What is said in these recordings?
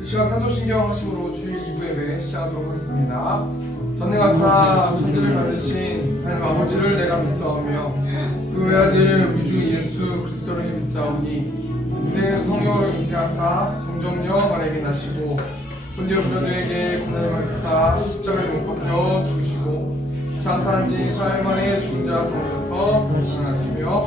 이 시간 사도신경 하심으로 주일 2부 예배 시작하도록 하겠습니다. 전능하사 천지를 만드신 하나님 아버지를 내가 믿사오며 그 외아들 우주 예수 그리스도를 믿사오니 이는 성령으로 잉태하사 동정녀 마리아에게 나시고 본디오 빌라도에게 고난을 받으사 십자가에 못 박혀 죽으시고 장사한 지 4일 만에 죽은 자 가운데서 다시 살아나시며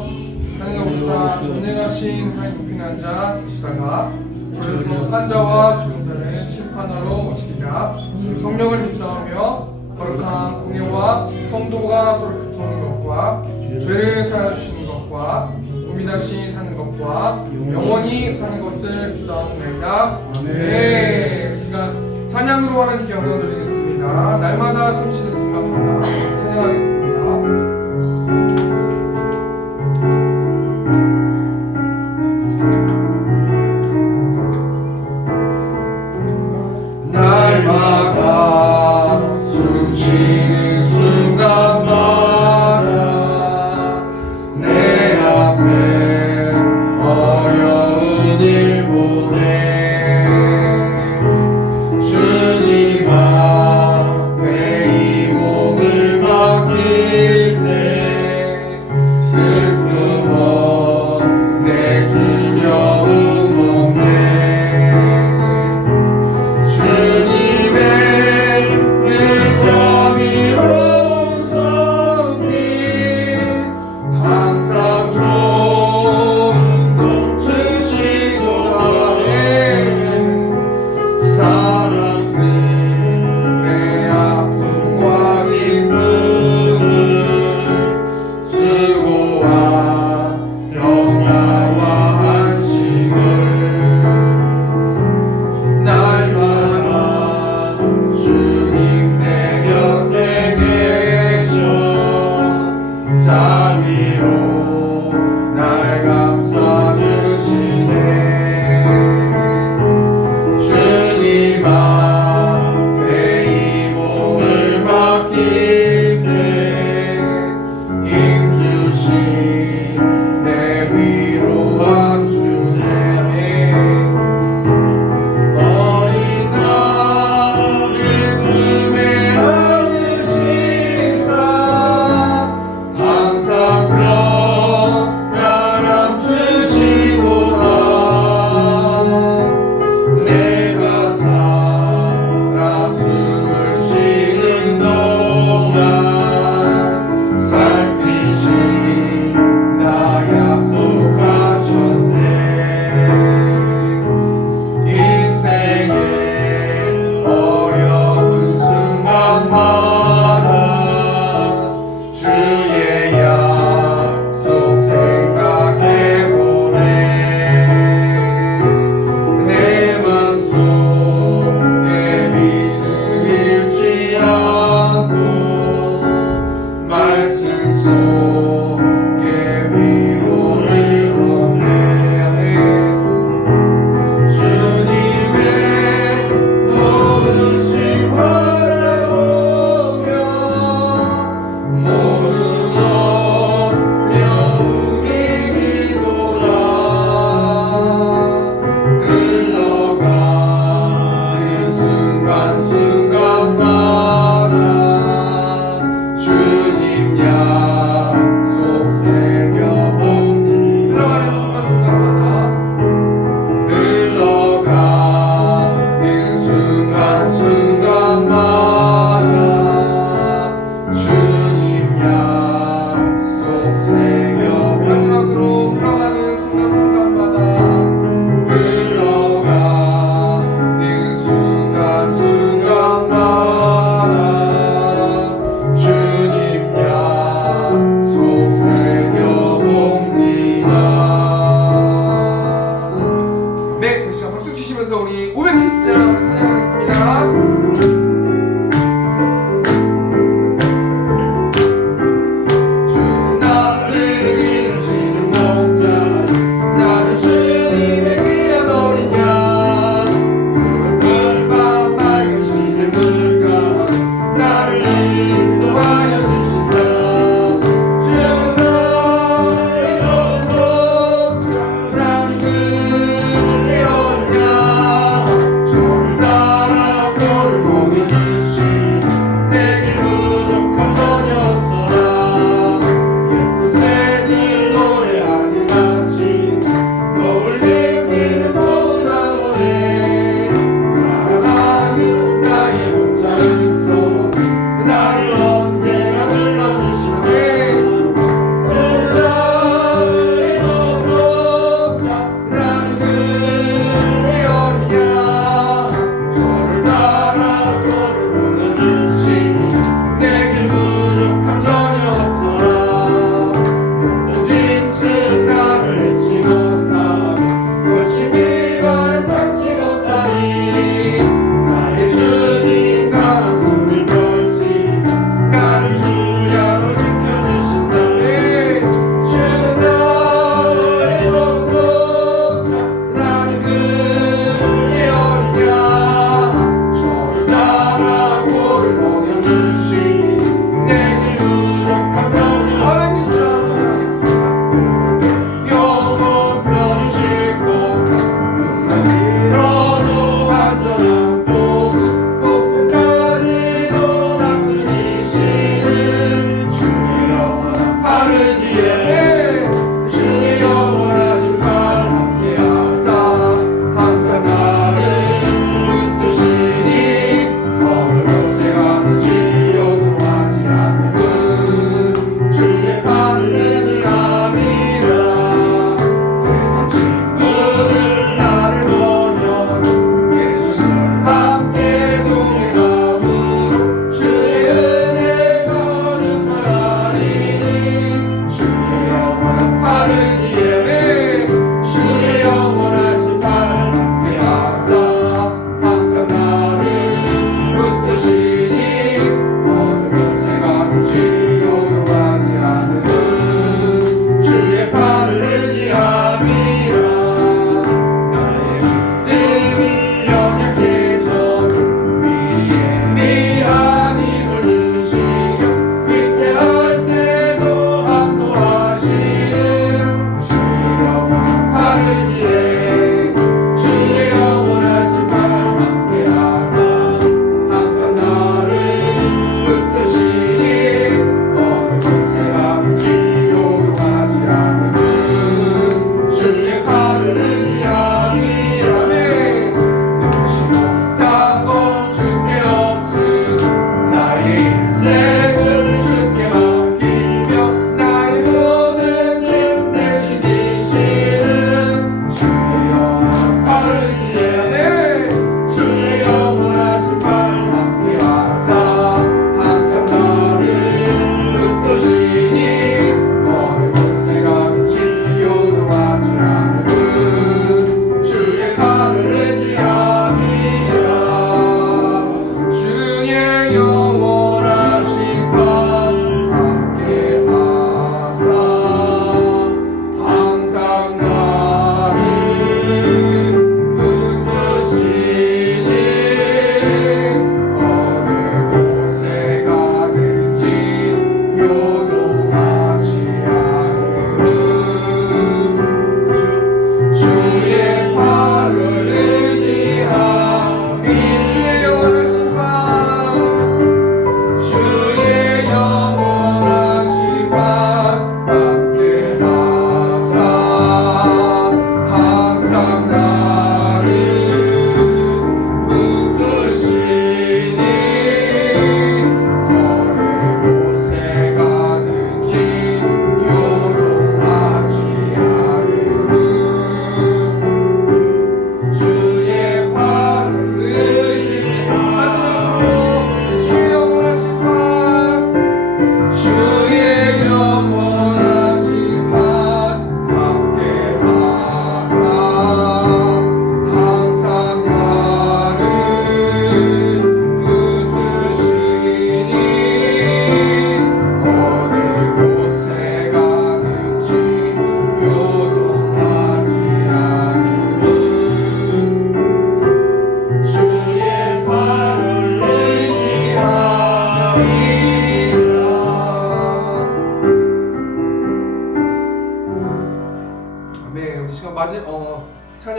하늘에 오르사 전능하신 하나님 높이 난 자 되시다가 그래서 산자와 죽은 자를 심판하러 오시리라. 성령을 믿사오며 거룩한 공예와 성도가 서로 교통하는 것과 죄를 사하주시는 것과 몸이 다시 사는 것과 영원히 사는 것을 믿사옵나이다. 아멘. 이 시간 찬양으로 하나님께 영광을 드리겠습니다. 날마다 숨쉬는 순간마다 찬양하겠습니다. 날마다 숨쉬는 순간마다 내 앞에 어려운 일 보내 주님 앞에 이 몸을 맡길 때 슬픔 없네 두려움 없네 나를 인도하여 주시고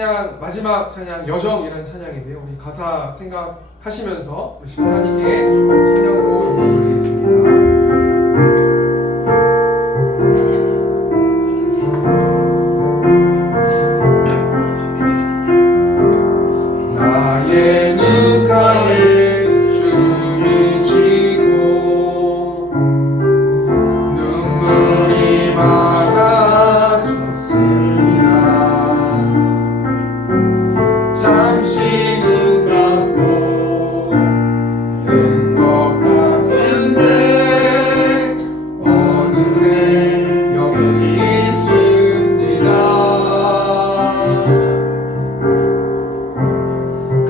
찬양 마지막 찬양 여정이라는 찬양인데요. 우리 가사 생각하시면서 우리 하나님께 찬양으로 영광 돌리겠습니다. 나의 눈가에 주름이 지고 눈물이 많아졌습니다. 잠시 눈 감고 든 것 같은데 어느새 여기 있습니다.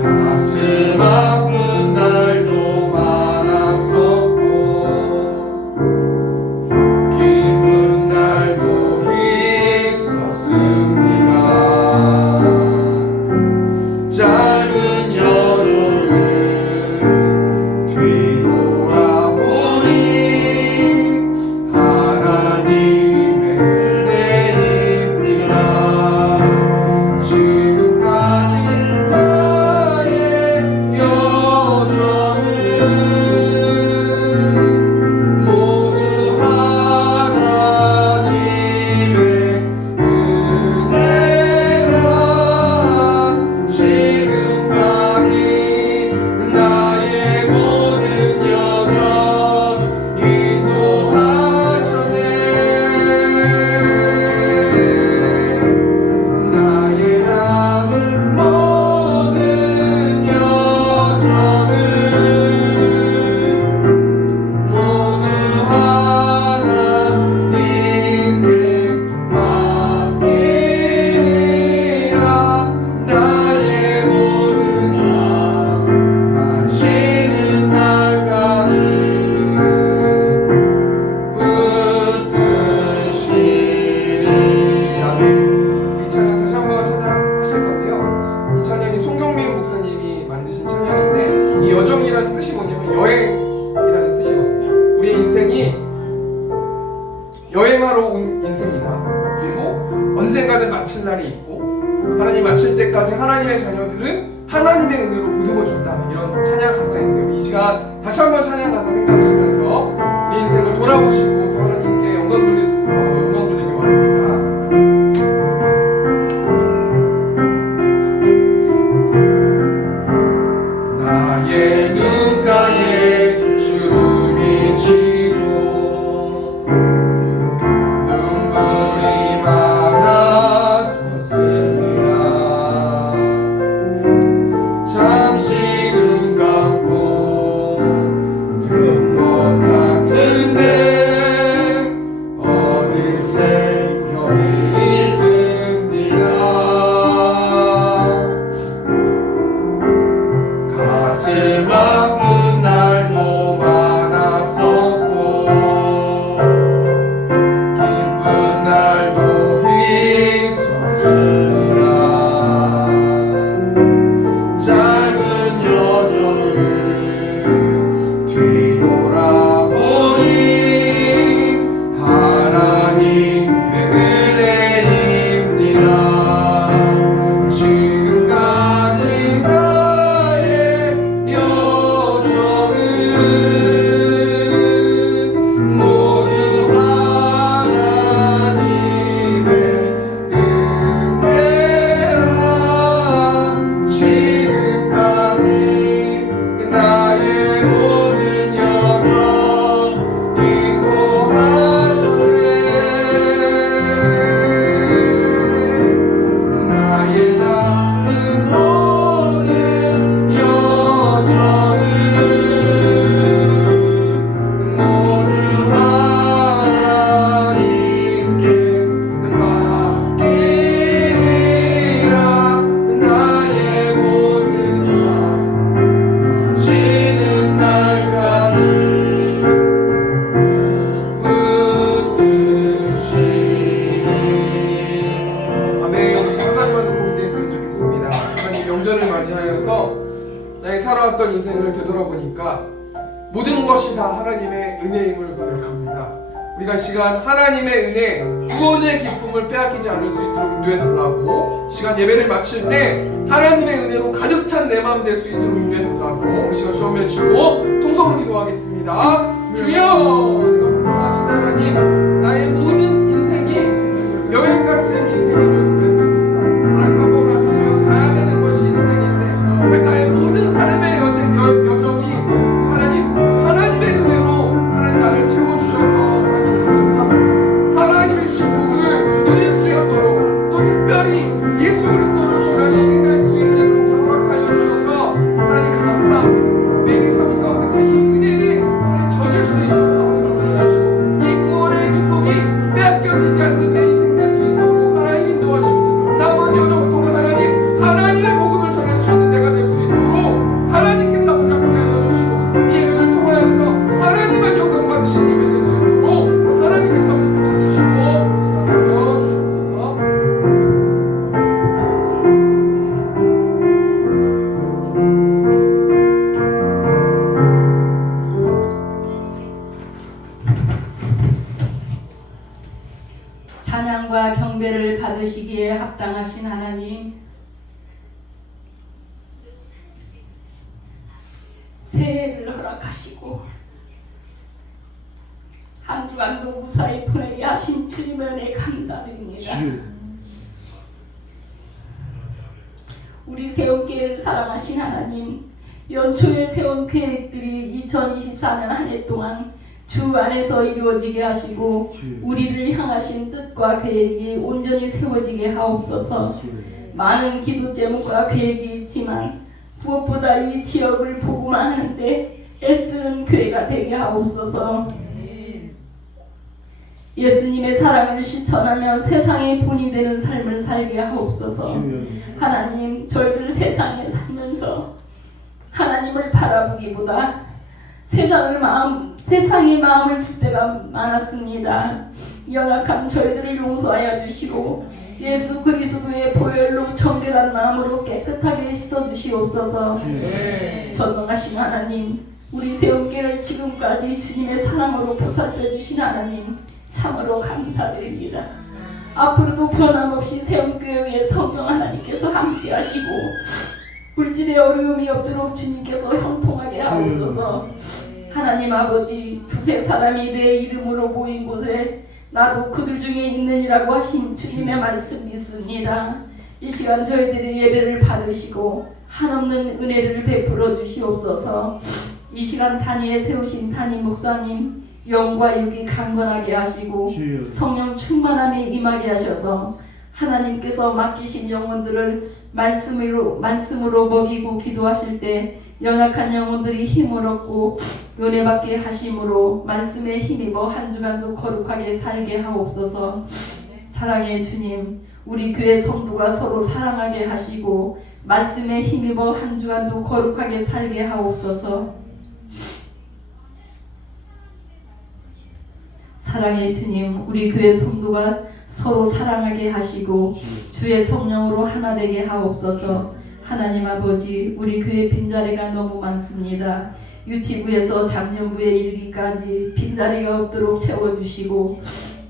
가슴 아픈 날도 많았었고 기쁜 날도 있었습니다. 짧은 여정을 뒤돌아보니 하나님의 은혜입니다. 지금까지 나의 여정은 모두 하나님의 은혜라. 지금까지 나의 모든 여정 인도하셨네. 나의 남은 모든 여정은 모두 하나님께 맡기리라. 나의 모든 삶 마치는 날까지 붙드시리. 아멘. 이 찬양 다시 한번 찬양하실 건데요. 이 찬양이 송정민 목사님이 만드신 찬양인데 이 여정이라는 뜻이 뭐냐면 여행이라는 뜻이거든요. 우리의 인생이 여행하러 온 인생이다. 그리고 언젠가는 마칠 날이 있고 하나님 마칠 때까지 하나님의 자녀들은 하나님의 은혜로 보듬어준다. 이런 찬양 가사인데요. 이 시간 다시 한번 찬양 가사 생각하시면서 우리 인생을 돌아보시고 또 하나님께 영광 돌리기 원합니다. 나의 눈가에 주름이 지고 눈물이 많아졌습니다. 잠시 눈 감고 든 것 같은데 어느새 여기 있습니다. 가슴 아픈 날도 많았었고 기쁜 날도 있었습니다. 짧은 여정을 뒤돌아보니 하나님의 은혜입니다. 지금까지 나의 여정은 모두 하나님의 은혜라. 지금까지 나의 모든 여정 인도하셨네. 나의 남은 모든 여정은 모두 하나님께 맡기리라. 나의 모든 삶 마치는 날까지 붙드시리. 아멘. 우리 한 가지만 더 고민했으면 좋겠습니다. 하나님 명절을 맞이하여서 나의 살아왔던 인생을 되돌아보니까 모든 것이 다 하나님의 은혜임을 고백합니다. 우리가 이 시간 하나님의 은혜, 구원의 기쁨을 빼앗기지 않을 수 있도록 인도해 달라고, 시간 예배를 마칠 때 하나님의 은혜로 가득 찬 내 마음 될 수 있도록 인도해 달라고, 시간 주여 외치고 통성으로 기도하겠습니다. 주여, 내가 풍성하신 하나님, 나의 모든 인생이 여행 같은 인생이길 그랬습니다. 하나님 한 번 왔으면 가야 되는 것이 인생인데, 나의 모든 삶의 여정이 하나님의 은혜로 하나님 나를 채워주셔서 하나님 감사합니다. 하나님의 주신 복을 누릴 수 있도록, 또 특별히 예수 그리스도를 주가 시인할 수 있는 복을 허락하여 주셔서 하나님 감사합니다. 매일의 삶 가운데서 이 은혜에 젖을 수 있도록 아버지로 들어주시고, 이 구원의 기쁨이 빼앗겨지지 않는 내 인생 될 수 있도록 하나님 인도하시고, 남은 여정 동안 하나님의 복음을 전할 수 있는 내가 될 수 있도록 하나님께서 아버지 함께 하여 주시고, 이 예배를 통하여서 하나님만 영광 받으신 예배 될 수 있도록 하나님께서 붙들어주시고 되어 주옵소서. 찬양과 경배를 받으시기에 합당하신 하나님, 새해를 허락하시고 한 주간도 무사히 보내게 하신 주님의 은혜 감사드립니다. 우리 세운교회를 사랑하신 하나님, 연초에 세운 계획들이 2024년 한 해 동안 주 안에서 이루어지게 하시고, 우리를 향하신 뜻과 계획이 온전히 세워지게 하옵소서. 많은 기도 제목과 계획이 있지만 무엇보다 이 지역을 보고만 하는데 애쓰는 교회가 되게 하옵소서. 예수님의 사랑을 실천하며 세상의 본이 되는 삶을 살게 하옵소서. 하나님, 저희들 세상에 살면서 하나님을 바라보기보다 세상의 마음을 줄 때가 많았습니다. 연약한 저희들을 용서하여 주시고, 예수 그리스도의 보혈로 정결한 마음으로 깨끗하게 씻어 주시옵소서. 전능하신 하나님, 우리 세운교회를 지금까지 주님의 사랑으로 보살펴 주신 하나님, 참으로 감사드립니다. 앞으로도 변함없이 세운교회 위에 성령 하나님께서 함께 하시고, 물질의 어려움이 없도록 주님께서 형통하게 하옵소서. 하나님 아버지, 두세 사람이 내 이름으로 모인 곳에 나도 그들 중에 있느니라고 하신 주님의 말씀 믿습니다. 이 시간 저희들의 예배를 받으시고 한없는 은혜를 베풀어 주시옵소서. 이 시간 단위에 세우신 담임 목사님, 영과 육이 강건하게 하시고 성령 충만함이 임하게 하셔서 하나님께서 맡기신 영혼들을 말씀으로 먹이고 기도하실 때 연약한 영혼들이 힘을 얻고 은혜 받게 하심으로 말씀에 힘입어 한 주간도 거룩하게 살게 하옵소서. 사랑의 주님, 우리 교회 성도가 서로 사랑하게 하시고 말씀에 힘입어 한 주간도 거룩하게 살게 하옵소서. 사랑의 주님, 우리 교회 성도가 서로 사랑하게 하시고 주의 성령으로 하나 되게 하옵소서. 하나님 아버지, 우리 교회 빈자리가 너무 많습니다. 유치부에서 장년부에 이르기까지 빈자리가 없도록 채워주시고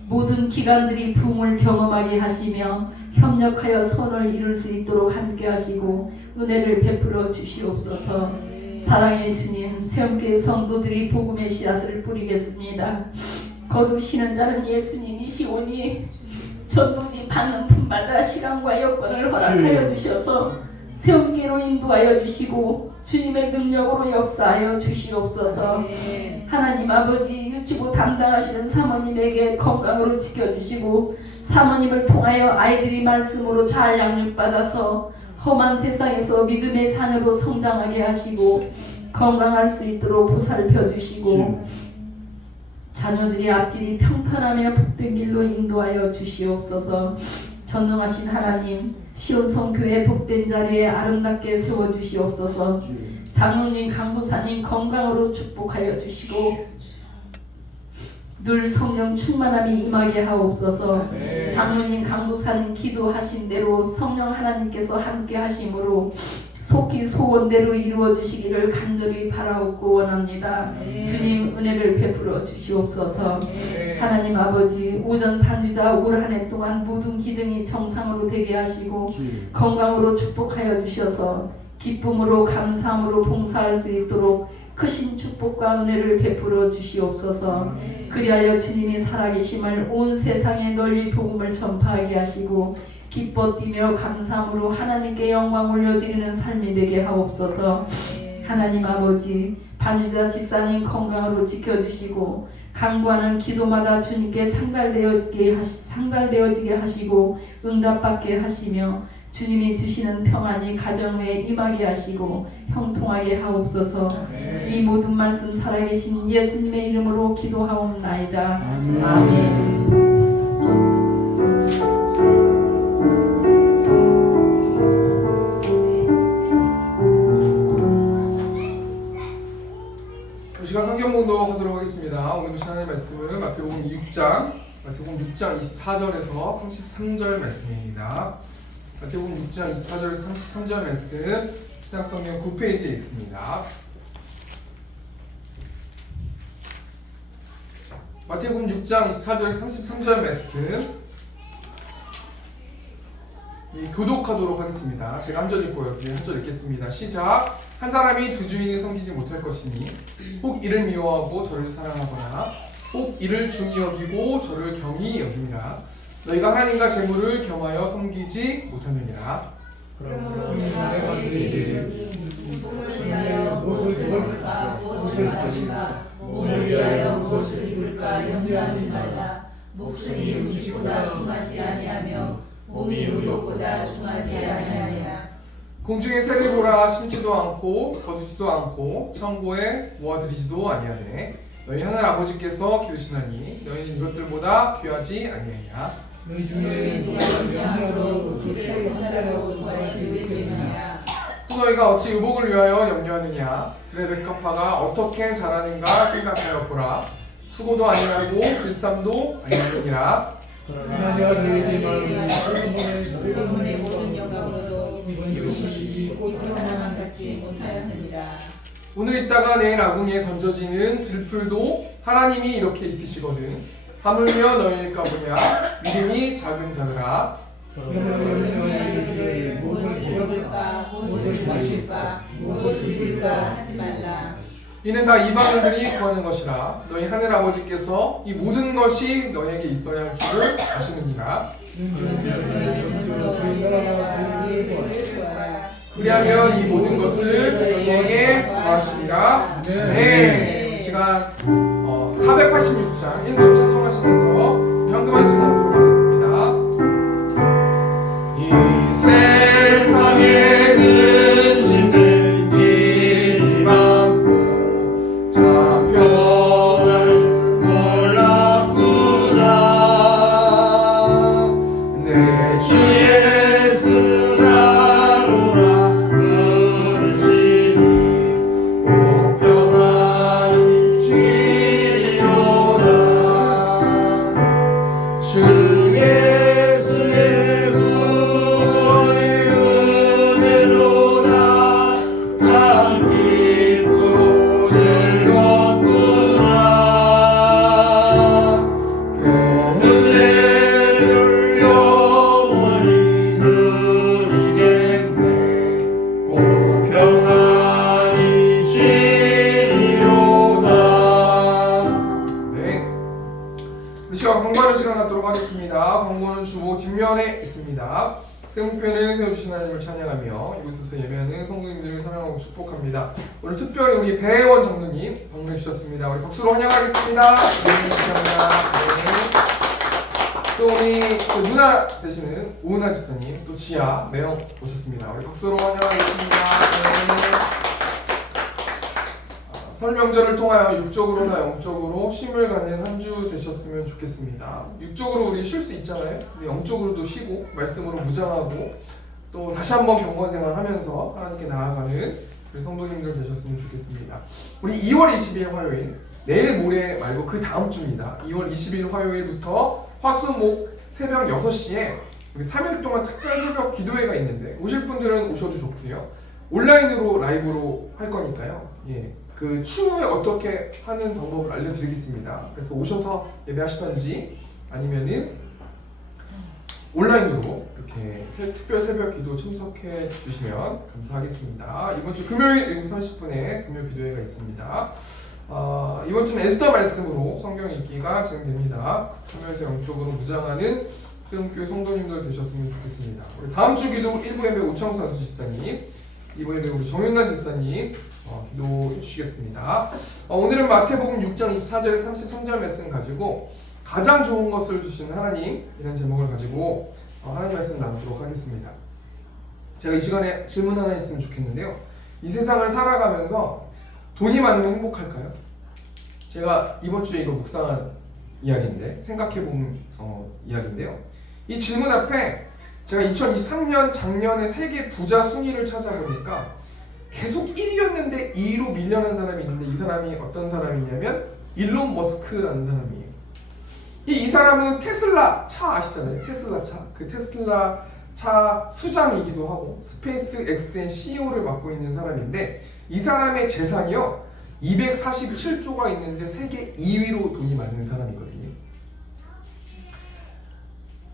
모든 기관들이 부흥을 경험하게 하시며 협력하여 선을 이룰 수 있도록 함께 하시고 은혜를 베풀어 주시옵소서. 사랑의 주님, 세움교회 성도들이 복음의 씨앗을 뿌리겠습니다. 거두시는 자는 예수님이시오니 전도지 받는 품마다 시간과 여건을 허락하여 주셔서 세움교회로 인도하여 주시고 주님의 능력으로 역사하여 주시옵소서. 하나님 아버지, 유치부 담당하시는 사모님에게 건강으로 지켜주시고 사모님을 통하여 아이들이 말씀으로 잘 양육받아서 험한 세상에서 믿음의 자녀로 성장하게 하시고 건강할 수 있도록 보살펴 주시고 자녀들이 앞길이 평탄하며 복된 길로 인도하여 주시옵소서. 전능하신 하나님, 시온성교회 복된 자리에 아름답게 세워주시옵소서. 장로님, 강도사님 건강으로 축복하여 주시고 늘 성령 충만함이 임하게 하옵소서. 장로님, 강도사님 기도하신 대로 성령 하나님께서 함께 하심으로 속히 소원대로 이루어 주시기를 간절히 바라옵고 원합니다. 주님 은혜를 베풀어 주시옵소서. 하나님 아버지, 오전 단주자 올 한 해 동안 모든 기능이 정상으로 되게 하시고 건강으로 축복하여 주셔서 기쁨으로 감사함으로 봉사할 수 있도록 크신 축복과 은혜를 베풀어 주시옵소서. 그리하여 주님이 살아계심을 온 세상에 널리 복음을 전파하게 하시고 기뻐 뛰며 감사함으로 하나님께 영광 올려드리는 삶이 되게 하옵소서. 하나님 아버지, 반주자 집사님 건강으로 지켜주시고 간구하는 기도마다 주님께 상달되어지게 하시고 응답받게 하시며 주님이 주시는 평안이 가정 외에 임하게 하시고 형통하게 하옵소서. 이 모든 말씀 살아계신 예수님의 이름으로 기도하옵나이다. 아멘. 이 시간 성경 봉독하도록 하겠습니다. 오늘 시간의 말씀은 마태복음 6장 24절에서 33절 말씀입니다. 마태복음 6장 24절에서 33절 말씀 신약성경 9페이지에 있습니다. 마태복음 6장 24절에서 33절 말씀 교독하도록 하겠습니다. 제가 한 절 읽고 이렇게 한 절 읽겠습니다. 시작. 한 사람이 두 주인을 섬기지 못할 것이니 혹 이를 미워하고 저를 사랑하거나 혹 이를 중히 여기고 저를 경히 여김이라. 너희가 하나님과 재물을 겸하여 섬기지 못하느니라. 그러므로 내가 너희에게 무엇을 위하여 무엇을 입을까 무엇을 마실까 몸을 위하여 무엇을 입을까 염려하지 말라. 목숨이 음식보다 중하지 아니하며 몸이 의욕보다 중하지 아니하냐. 공중의 새를 보라. 심지도 않고 거두지도 않고 창고에 모아들이지도 아니하네. 너희 하늘 아버지께서 기르시나니 너희는 이것들보다 귀하지 아니하냐. 너희 중에 누가 염려로 그들을 혼자로 구할 수 있겠느냐. 또 너희가 어찌 의복을 위하여 염려하느냐. 들의 백합화가 어떻게 자라는가 생각하여 보라. 수고도 아니하고 길쌈도 아니하느니라. 그러나 내가 너희에게 말하노니 solomoni 모든 영광으로도 이것이 꽃 하나만 갖지 못하였느니라. 오늘 있다가 내일 아궁이에 던져지는 들풀도 하나님이 이렇게 입히시거든. 하물며 너희일까 보냐. 믿음이 작은 자들아. 너희를 무엇을 먹을까 무엇을 마실까 무엇을 입을까 하지 말라. 이는 다 이방인들이 구하는 것이라. 너희 하늘 아버지께서 이 모든 것이 너희에게 있어야 할 줄을 아시느니라. 그리하면 이 모든 것을 너희에게 구하시리라. 네. 이 시간 486장 1절 찬송하시면서 현금한 시간 하도록 하겠습니다. 이 세상에 근심된 일이 많고 참 평안을 몰랐구나. 내 주 예수 나로라 부르시니 꼭 평안히 쉬리로다. 주 예수의 구원의 은혜로다. 참 기쁘고 즐겁구나. 그 은혜를 영원히 누리겠네. 꼭 평안히 쉬리로다. 네. 이 시간 광고하는 시간 갖도록 하겠습니다. 광고는 주보 뒷면에 있습니다. 세문표는 세워주신 하나님을 찬양하며 이곳에서 예배하는 성도님들을 사랑하고 축복합니다. 오늘 특별히 우리 배혜원 장로님 방문해 주셨습니다. 우리 박수로 환영하겠습니다. 네, 감사합니다. 네. 또 우리 또 누나 되시는 오은하 집사님, 또 지아 매형 오셨습니다. 우리 박수로 환영하겠습니다. 네. 설 명절을 통하여 육적으로나 영적으로 쉼을 갖는 한 주 되셨으면 좋겠습니다. 육적으로 우리 쉴 수 있잖아요. 우리 영적으로도 쉬고 말씀으로 무장하고 또 다시 한번 경건 생활하면서 하나님께 나아가는 우리 성도님들 되셨으면 좋겠습니다. 우리 2월 20일 화요일, 내일 모레 말고 그 다음 주입니다. 2월 20일 화요일부터 화수목 새벽 6시에 우리 3일 동안 특별 새벽 기도회가 있는데 오실 분들은 오셔도 좋고요. 온라인으로 라이브로 할 거니까요. 예, 그 추후에 어떻게 하는 방법을 알려드리겠습니다. 그래서 오셔서 예배하시던지 아니면은 온라인으로 이렇게 특별 새벽 기도 참석해 주시면 감사하겠습니다. 이번 주 금요일 7시 30분에 금요 기도회가 있습니다. 이번 주는 에스더 말씀으로 성경 읽기가 진행됩니다. 참여해서 영적으로 무장하는 수영교회 성도님들 되셨으면 좋겠습니다. 우리 다음 주 기도 1부 예배 오창수 선수 집사님, 2부 예배 우리 정윤란 집사님 기도해 주시겠습니다. 오늘은 마태복음 6장 24절에 33절 말씀 가지고 가장 좋은 것을 주시는 하나님 이라는 제목을 가지고 하나님 말씀 나누도록 하겠습니다. 제가 이 시간에 질문 하나 있으면 좋겠는데요. 이 세상을 살아가면서 돈이 많으면 행복할까요? 제가 이번 주에 이거 묵상한 이야기인데 생각해본 이야기인데요. 이 질문 앞에 제가 2023년 작년에 세계 부자 순위를 찾아보니까 계속 1위였는데 2위로 밀려난 사람이 있는데 이 사람이 어떤 사람이냐면 일론 머스크라는 사람이에요. 이 사람은 테슬라 차 아시잖아요. 테슬라 차. 그 테슬라 차 수장이기도 하고 스페이스 X의 CEO를 맡고 있는 사람인데 이 사람의 재산이요 247조가 있는데 세계 2위로 돈이 많은 사람이거든요.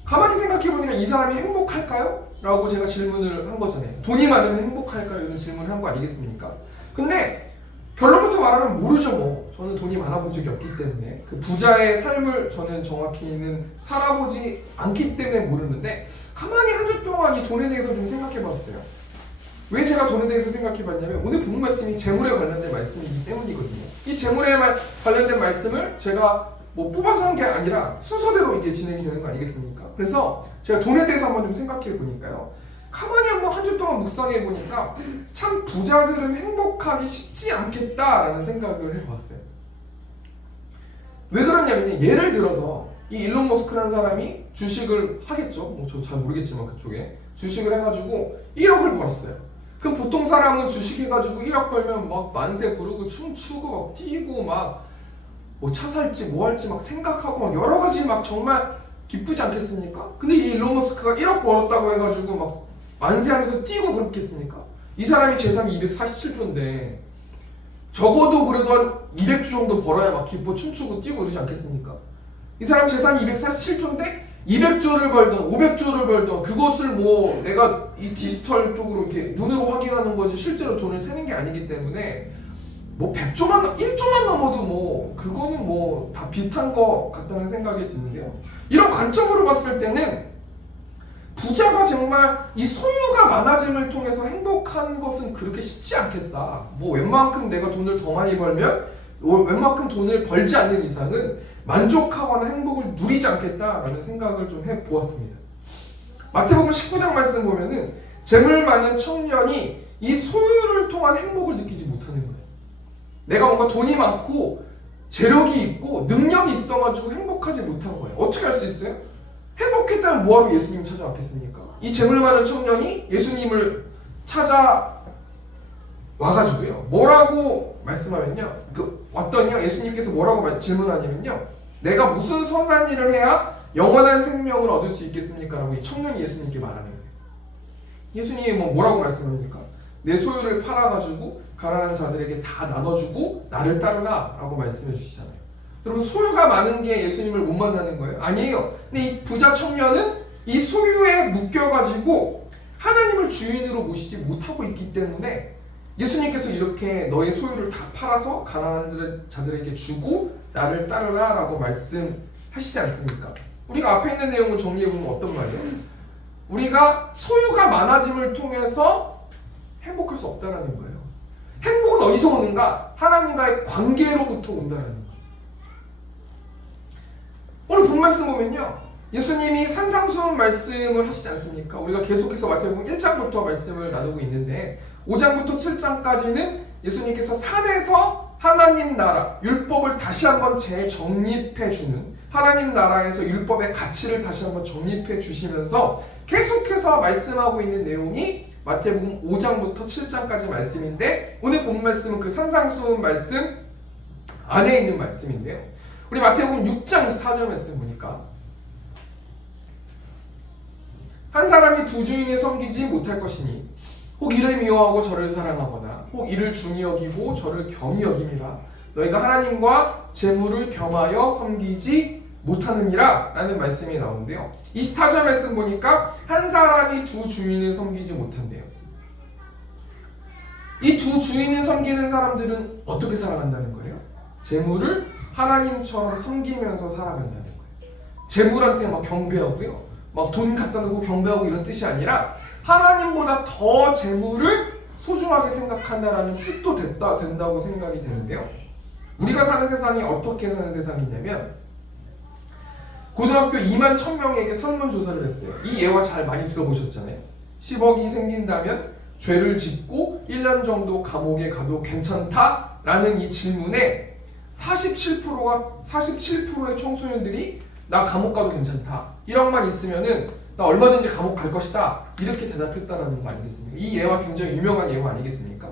가만히 생각해보니까 이 사람이 행복할까요? 라고 제가 질문을 한 거잖아요. 돈이 많으면 행복할까요? 이런 질문을 한 거 아니겠습니까? 근데 결론부터 말하면 모르죠 뭐. 저는 돈이 많아본 적이 없기 때문에 그 부자의 삶을 저는 정확히는 살아보지 않기 때문에 모르는데 가만히 한 주 동안 이 돈에 대해서 좀 생각해봤어요. 왜 제가 돈에 대해서 생각해봤냐면 오늘 본문 말씀이 재물에 관련된 말씀이기 때문이거든요. 이 재물에 관련된 말씀을 제가 뭐 뽑아서 한 게 아니라 순서대로 이게 진행이 되는 거 아니겠습니까? 그래서 제가 돈에 대해서 한번 좀 생각해 보니까요. 가만히 한번 한 주 동안 묵상해 보니까 참 부자들은 행복하기 쉽지 않겠다라는 생각을 해봤어요. 왜 그러냐면요. 예를 들어서 이 일론 머스크라는 사람이 주식을 하겠죠. 뭐 저 잘 모르겠지만 그쪽에 주식을 해가지고 1억을 벌었어요. 그럼 보통 사람은 주식 해가지고 1억 벌면 막 만세 부르고 춤추고 막 뛰고 막 뭐 차 살지 뭐 할지 막 생각하고 막 여러 가지 막 정말 기쁘지 않겠습니까? 근데 이 일론 머스크가 1억 벌었다고 해가지고 막 만세하면서 뛰고 그렇겠습니까? 이 사람이 재산이 247조인데 적어도 그래도 한 200조 정도 벌어야 막 기뻐 춤추고 뛰고 그러지 않겠습니까? 이 사람 재산이 247조인데 200조를 벌던 500조를 벌던 그것을 뭐 내가 이 디지털 쪽으로 이렇게 눈으로 확인하는 거지 실제로 돈을 세는 게 아니기 때문에 뭐 100조만 1조만 넘어도 뭐 그거는 뭐 다 비슷한 것 같다는 생각이 드는데요. 이런 관점으로 봤을 때는 부자가 정말 이 소유가 많아짐을 통해서 행복한 것은 그렇게 쉽지 않겠다. 뭐 웬만큼 내가 돈을 더 많이 벌면 웬만큼 돈을 벌지 않는 이상은 만족하거나 행복을 누리지 않겠다라는 생각을 좀 해보았습니다. 마태복음 19장 말씀 보면은 재물 많은 청년이 이 소유를 통한 행복을 느끼지 못하는 거예요. 내가 뭔가 돈이 많고 재력이 있고 능력이 있어가지고 행복하지 못한 거예요. 어떻게 할 수 있어요? 행복했다면 뭐하러 예수님 찾아왔겠습니까? 이 재물 많은 청년이 예수님을 찾아와가지고요. 뭐라고 말씀하면요. 왔더니요. 예수님께서 뭐라고 질문하냐면요. 내가 무슨 선한 일을 해야 영원한 생명을 얻을 수 있겠습니까? 라고 이 청년이 예수님께 말하는 거예요. 예수님이 뭐라고 말씀합니까? 내 소유를 팔아가지고 가난한 자들에게 다 나눠주고 나를 따르라 라고 말씀해 주시잖아요. 여러분 소유가 많은 게 예수님을 못 만나는 거예요? 아니에요. 근데 이 부자 청년은 이 소유에 묶여가지고 하나님을 주인으로 모시지 못하고 있기 때문에 예수님께서 이렇게 너의 소유를 다 팔아서 가난한 자들에게 주고 나를 따르라 라고 말씀하시지 않습니까? 우리가 앞에 있는 내용을 정리해보면 어떤 말이에요? 우리가 소유가 많아짐을 통해서 행복할 수 없다는 거예요. 행복은 어디서 오는가? 하나님과의 관계로부터 온다는 거예요. 오늘 본 말씀 보면요. 예수님이 산상수훈 말씀을 하시지 않습니까? 우리가 계속해서 마태복음 1장부터 말씀을 나누고 있는데 5장부터 7장까지는 예수님께서 산에서 하나님 나라, 율법을 다시 한번 재정립해주는 하나님 나라에서 율법의 가치를 다시 한번 정립해 주시면서 계속해서 말씀하고 있는 내용이 마태복음 5장부터 7장까지 말씀인데 오늘 본 말씀은 그 산상수훈 말씀 안에 있는 말씀인데요. 우리 마태복음 6장 24절 말씀 보니까 한 사람이 두 주인을 섬기지 못할 것이니 혹 이를 미워하고 저를 사랑하거나 혹 이를 중히 여기고 저를 경히 여김이라 너희가 하나님과 재물을 겸하여 섬기지 못하느니라 라는 말씀이 나오는데요. 24절 말씀 보니까 한 사람이 두 주인을 섬기지 못한대요. 이 두 주인을 섬기는 사람들은 어떻게 살아간다는 거예요? 재물을 하나님처럼 섬기면서 살아간다는 거예요. 재물한테 막 경배하고요, 막 돈 갖다 놓고 경배하고 이런 뜻이 아니라 하나님보다 더 재물을 소중하게 생각한다라는 뜻도 된다고 생각이 되는데요. 우리가 사는 세상이 어떻게 사는 세상이냐면 고등학교 2만 1000명에게 설문조사를 했어요. 이 예화 잘 많이 들어보셨잖아요. 10억이 생긴다면 죄를 짓고 1년 정도 감옥에 가도 괜찮다라는 이 질문에 47%의 청소년들이 나 감옥 가도 괜찮다, 1억만 있으면은 나 얼마든지 감옥 갈 것이다, 이렇게 대답했다라는 거 아니겠습니까? 이 예화 굉장히 유명한 예화 아니겠습니까?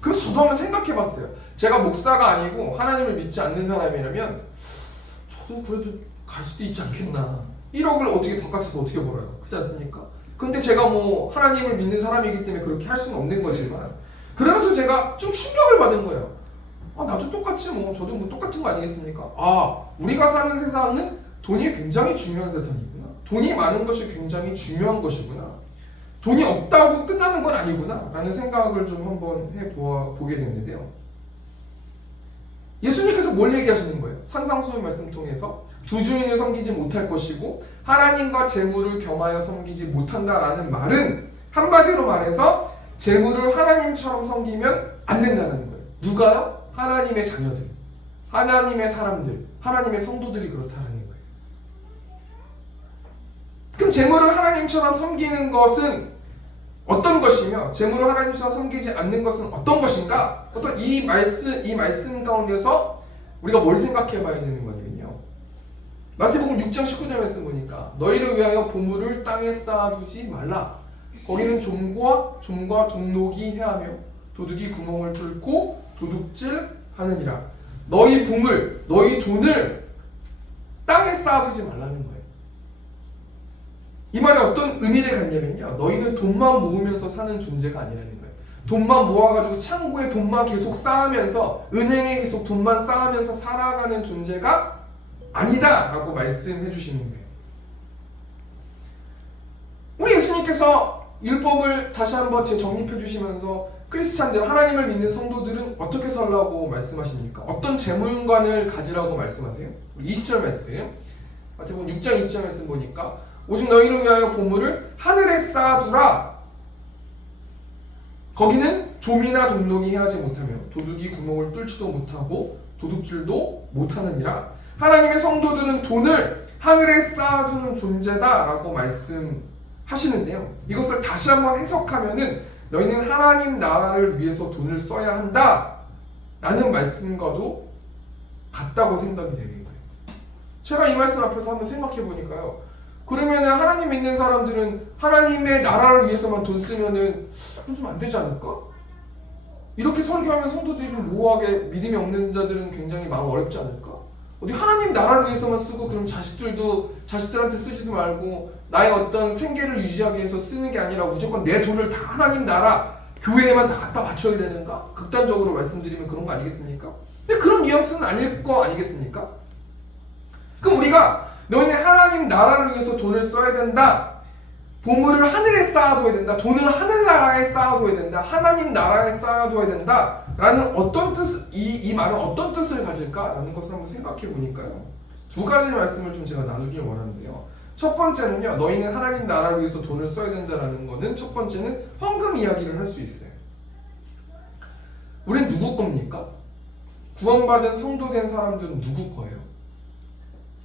그래서 저도 한번 생각해봤어요. 제가 목사가 아니고 하나님을 믿지 않는 사람이라면 저도 그래도 갈 수도 있지 않겠나. 1억을 어떻게 바깥에서 어떻게 벌어요? 그렇지 않습니까? 근데 제가 뭐 하나님을 믿는 사람이기 때문에 그렇게 할 수는 없는 거지만, 그러면서 제가 좀 충격을 받은 거예요. 아, 나도 똑같지 뭐, 저도 뭐 똑같은 거 아니겠습니까? 아, 우리가 사는 세상은 돈이 굉장히 중요한 세상이구나. 돈이 많은 것이 굉장히 중요한 것이구나. 돈이 없다고 끝나는 건 아니구나 라는 생각을 좀 한번 해보게 됐는데요. 예수님께서 뭘 얘기하시는 거예요? 산상수훈 말씀 통해서 두 주인을 섬기지 못할 것이고 하나님과 재물을 겸하여 섬기지 못한다라는 말은 한마디로 말해서 재물을 하나님처럼 섬기면 안 된다는 거예요. 누가요? 하나님의 자녀들, 하나님의 사람들, 하나님의 성도들이 그렇다는 거예요. 그럼 재물을 하나님처럼 섬기는 것은 어떤 것이며 재물을 하나님처럼 섬기지 않는 것은 어떤 것인가? 어떤 이 말씀 가운데서 우리가 뭘 생각해 봐야 되는 거냐면요. 마태복음 6장 19절 말씀 보니까 너희를 위하여 보물을 땅에 쌓아두지 말라. 거기는 좀과 돈녹이 해하며 도둑이 구멍을 뚫고 도둑질 하느니라. 너희 보물, 너희 돈을 땅에 쌓아두지 말라는 거예요. 이 말이 어떤 의미를 갖냐면요, 너희는 돈만 모으면서 사는 존재가 아니라는 거예요. 돈만 모아가지고 창고에 돈만 계속 쌓으면서, 은행에 계속 돈만 쌓으면서 살아가는 존재가 아니다 라고 말씀해 주시는 거예요. 우리 예수님께서 율법을 다시 한번 재정립해 주시면서 크리스찬들, 하나님을 믿는 성도들은 어떻게 살라고 말씀하십니까? 어떤 재물관을 가지라고 말씀하세요? 20절 말씀, 마태복음 6장 20절 말씀 보니까 오직 너희를 위하여 보물을 하늘에 쌓아두라. 거기는 좀이나 돈녹이 해하지 못하며 도둑이 구멍을 뚫지도 못하고 도둑질도 못하느니라. 하나님의 성도들은 돈을 하늘에 쌓아두는 존재다라고 말씀하시는데요. 이것을 다시 한번 해석하면은 너희는 하나님 나라를 위해서 돈을 써야 한다라는 말씀과도 같다고 생각이 되는 거예요. 제가 이 말씀 앞에서 한번 생각해 보니까요. 그러면 하나님 믿는 사람들은 하나님의 나라를 위해서만 돈 쓰면은 좀 안 되지 않을까? 이렇게 설교하면 성도들이 좀 모호하게, 믿음이 없는 자들은 굉장히 마음 어렵지 않을까? 어디 하나님 나라를 위해서만 쓰고 그럼 자식들한테 쓰지도 말고 나의 어떤 생계를 유지하기 위해서 쓰는 게 아니라 무조건 내 돈을 다 하나님 나라 교회에만 다 갖다 바쳐야 되는가? 극단적으로 말씀드리면 그런 거 아니겠습니까? 근데 그런 뉘앙스는 아닐 거 아니겠습니까? 그럼 우리가 너희는 하나님 나라를 위해서 돈을 써야 된다, 보물을 하늘에 쌓아둬야 된다, 돈을 하늘나라에 쌓아둬야 된다, 하나님 나라에 쌓아둬야 된다 라는 어떤 뜻, 이 말은 어떤 뜻을 가질까라는 것을 한번 생각해 보니까요, 두 가지 말씀을 좀 제가 나누길 원하는데요. 첫 번째는요, 너희는 하나님 나라를 위해서 돈을 써야 된다라는 거는, 첫 번째는 헌금 이야기를 할 수 있어요. 우린 누구 겁니까? 구원받은 성도된 사람들은 누구 거예요?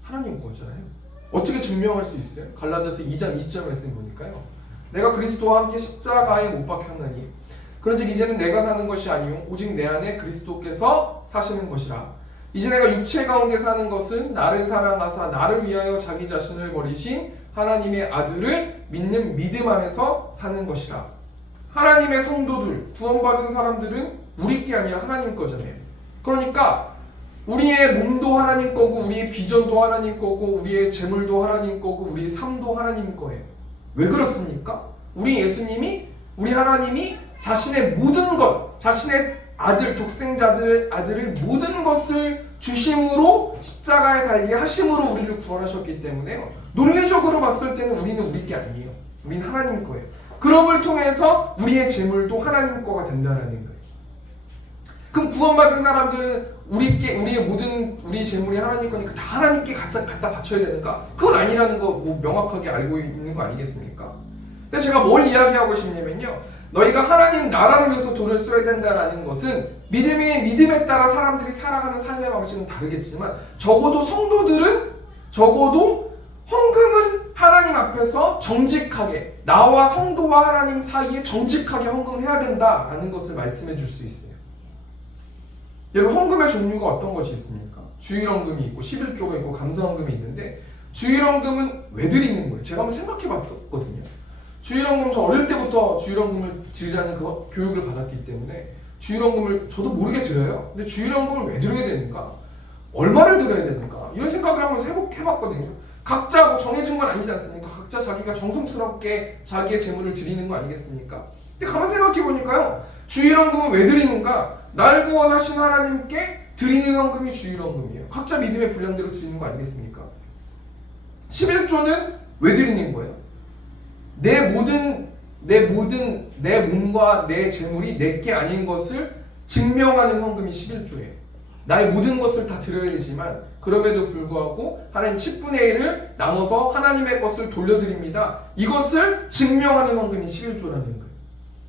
하나님 거잖아요. 어떻게 증명할 수 있어요? 갈라디아서 2장 20절 말씀 보니까요, 내가 그리스도와 함께 십자가에 못 박혔나니 그런즉 이제는 내가 사는 것이 아니요 오직 내 안에 그리스도께서 사시는 것이라. 이제 내가 육체 가운데 사는 것은 나를 사랑하사 나를 위하여 자기 자신을 버리신 하나님의 아들을 믿는 믿음 안에서 사는 것이라. 하나님의 성도들, 구원받은 사람들은 우리 게 아니라 하나님 거잖아요. 그러니까 우리의 몸도 하나님 거고, 우리의 비전도 하나님 거고, 우리의 재물도 하나님 거고, 우리의 삶도 하나님 거예요. 왜 그렇습니까? 우리 예수님이, 우리 하나님이 자신의 모든 것, 자신의 아들, 독생자들 아들을 모든 것을 주심으로 십자가에 달리게 하심으로 우리를 구원하셨기 때문에요. 논리적으로 봤을 때는 우리는 우리 게 아니에요. 우리는 하나님 거예요. 그럼을 통해서 우리의 재물도 하나님 거가 된다는 거예요. 그럼 구원받은 사람들은 우리의 모든 우리 재물이 하나님 거니까 다 하나님께 갖다 바쳐야 되는가? 그건 아니라는 거 뭐 명확하게 알고 있는 거 아니겠습니까? 근데 제가 뭘 이야기하고 싶냐면요, 너희가 하나님 나라를 위해서 돈을 써야 된다라는 것은 믿음에 따라 사람들이 살아가는 삶의 방식은 다르겠지만 적어도 성도들은 적어도 헌금은 하나님 앞에서 정직하게, 나와 성도와 하나님 사이에 정직하게 헌금해야 된다라는 것을 말씀해 줄 수 있어요. 여러분, 헌금의 종류가 어떤 것이 있습니까? 주일헌금이 있고 11조가 있고 감사헌금이 있는데, 주일헌금은 왜 드리는 거예요? 제가 한번 생각해 봤었거든요. 주일헌금, 저 어릴 때부터 주일헌금을 드리라는 그 교육을 받았기 때문에 주일헌금을 저도 모르게 드려요. 근데 주일헌금을 왜 드려야 되는가? 얼마를 드려야 되는가? 이런 생각을 한번 해봤거든요. 각자 뭐 정해진 건 아니지 않습니까? 각자 자기가 정성스럽게 자기의 재물을 드리는 거 아니겠습니까? 근데 가만 생각해 보니까요, 주일헌금은 왜 드리는가? 날 구원하신 하나님께 드리는 헌금이 주일헌금이에요. 각자 믿음의 분량대로 드리는 거 아니겠습니까? 11조는 왜 드리는 거예요? 내 몸과 내 재물이 내게 아닌 것을 증명하는 헌금이 11조예요. 나의 모든 것을 다 드려야 되지만 그럼에도 불구하고 하나님 10분의 1을 나눠서 하나님의 것을 돌려드립니다. 이것을 증명하는 헌금이 11조라는 거예요.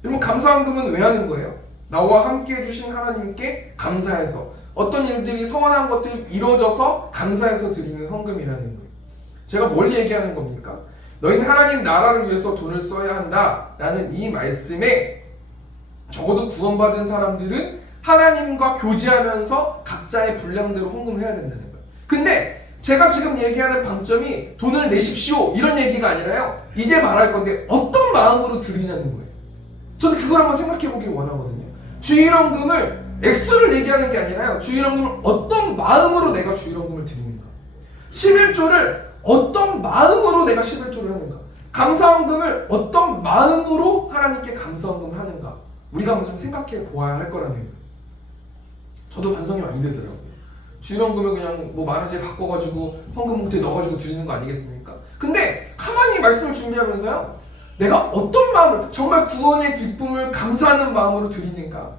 여러분, 감사헌금은 왜 하는 거예요? 나와 함께 해주신 하나님께 감사해서, 어떤 일들이 선한 것들이 이루어져서 감사해서 드리는 헌금이라는 거예요. 제가 뭘 얘기하는 겁니까? 너희는 하나님 나라를 위해서 돈을 써야 한다라는 이 말씀에 적어도 구원받은 사람들은 하나님과 교제하면서 각자의 분량대로 헌금을 해야 된다는 거예요. 근데 제가 지금 얘기하는 방점이 돈을 내십시오 이런 얘기가 아니라요, 이제 말할 건데 어떤 마음으로 드리냐는 거예요. 저는 그걸 한번 생각해 보길 원하거든요. 주일헌금을 액수를 얘기하는 게 아니라요, 주일헌금을 어떤 마음으로 내가 주일헌금을 드리는가, 11조를 어떤 마음으로 내가 11조를 하는가, 감사헌금을 어떤 마음으로 하나님께 감사헌금을 하는가, 우리가 한번 좀 생각해 보아야 할 거라는 거예요. 저도 반성이 많이 되더라고요. 주일헌금을 그냥 뭐 만원짜리 바꿔가지고 헌금 봉투에 넣어가지고 드리는 거 아니겠습니까? 근데 가만히 말씀을 준비하면서요, 내가 어떤 마음을, 정말 구원의 기쁨을 감사하는 마음으로 드리는가,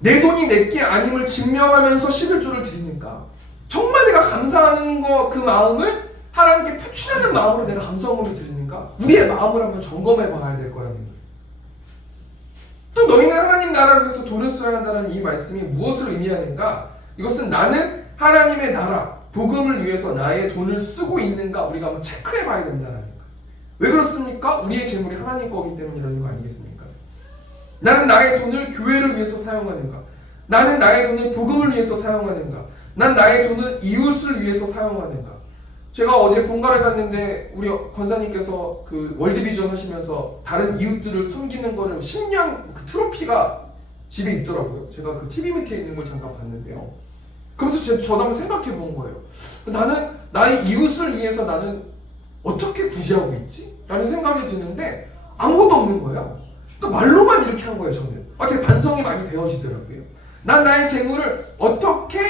내 돈이 내게 아님을 증명하면서 11조를 드리는가, 정말 내가 감사하는 그 마음을 하나님께 표출하는 마음으로 내가 감사함을 드리는가, 우리의 마음을 한번 점검해 봐야 될 거라는 거예요. 또 너희는 하나님 나라를 위해서 돈을 써야 한다는 이 말씀이 무엇을 의미하는가? 이것은 나는 하나님의 나라, 복음을 위해서 나의 돈을 쓰고 있는가 우리가 한번 체크해 봐야 된다는 거예요. 왜 그렇습니까? 우리의 재물이 하나님 거기 때문이라는 거 아니겠습니까? 나는 나의 돈을 교회를 위해서 사용하는가? 나는 나의 돈을 복음을 위해서 사용하는가? 난 나의 돈을 이웃을 위해서 사용하는가? 제가 어제 본가를 갔는데 우리 권사님께서 그 월드비전 하시면서 다른 이웃들을 섬기는 거를 10년 그 트로피가 집에 있더라고요. 제가 그 TV 밑에 있는 걸 잠깐 봤는데요. 그러면서 저도 한번 생각해 본 거예요. 나는 나의 이웃을 위해서 나는 어떻게 구제하고 있지? 라는 생각이 드는데 아무것도 없는 거예요. 그러니까 말로만 이렇게 한 거예요, 저는. 되게 반성이 많이 되어지더라고요. 난 나의 재물을 어떻게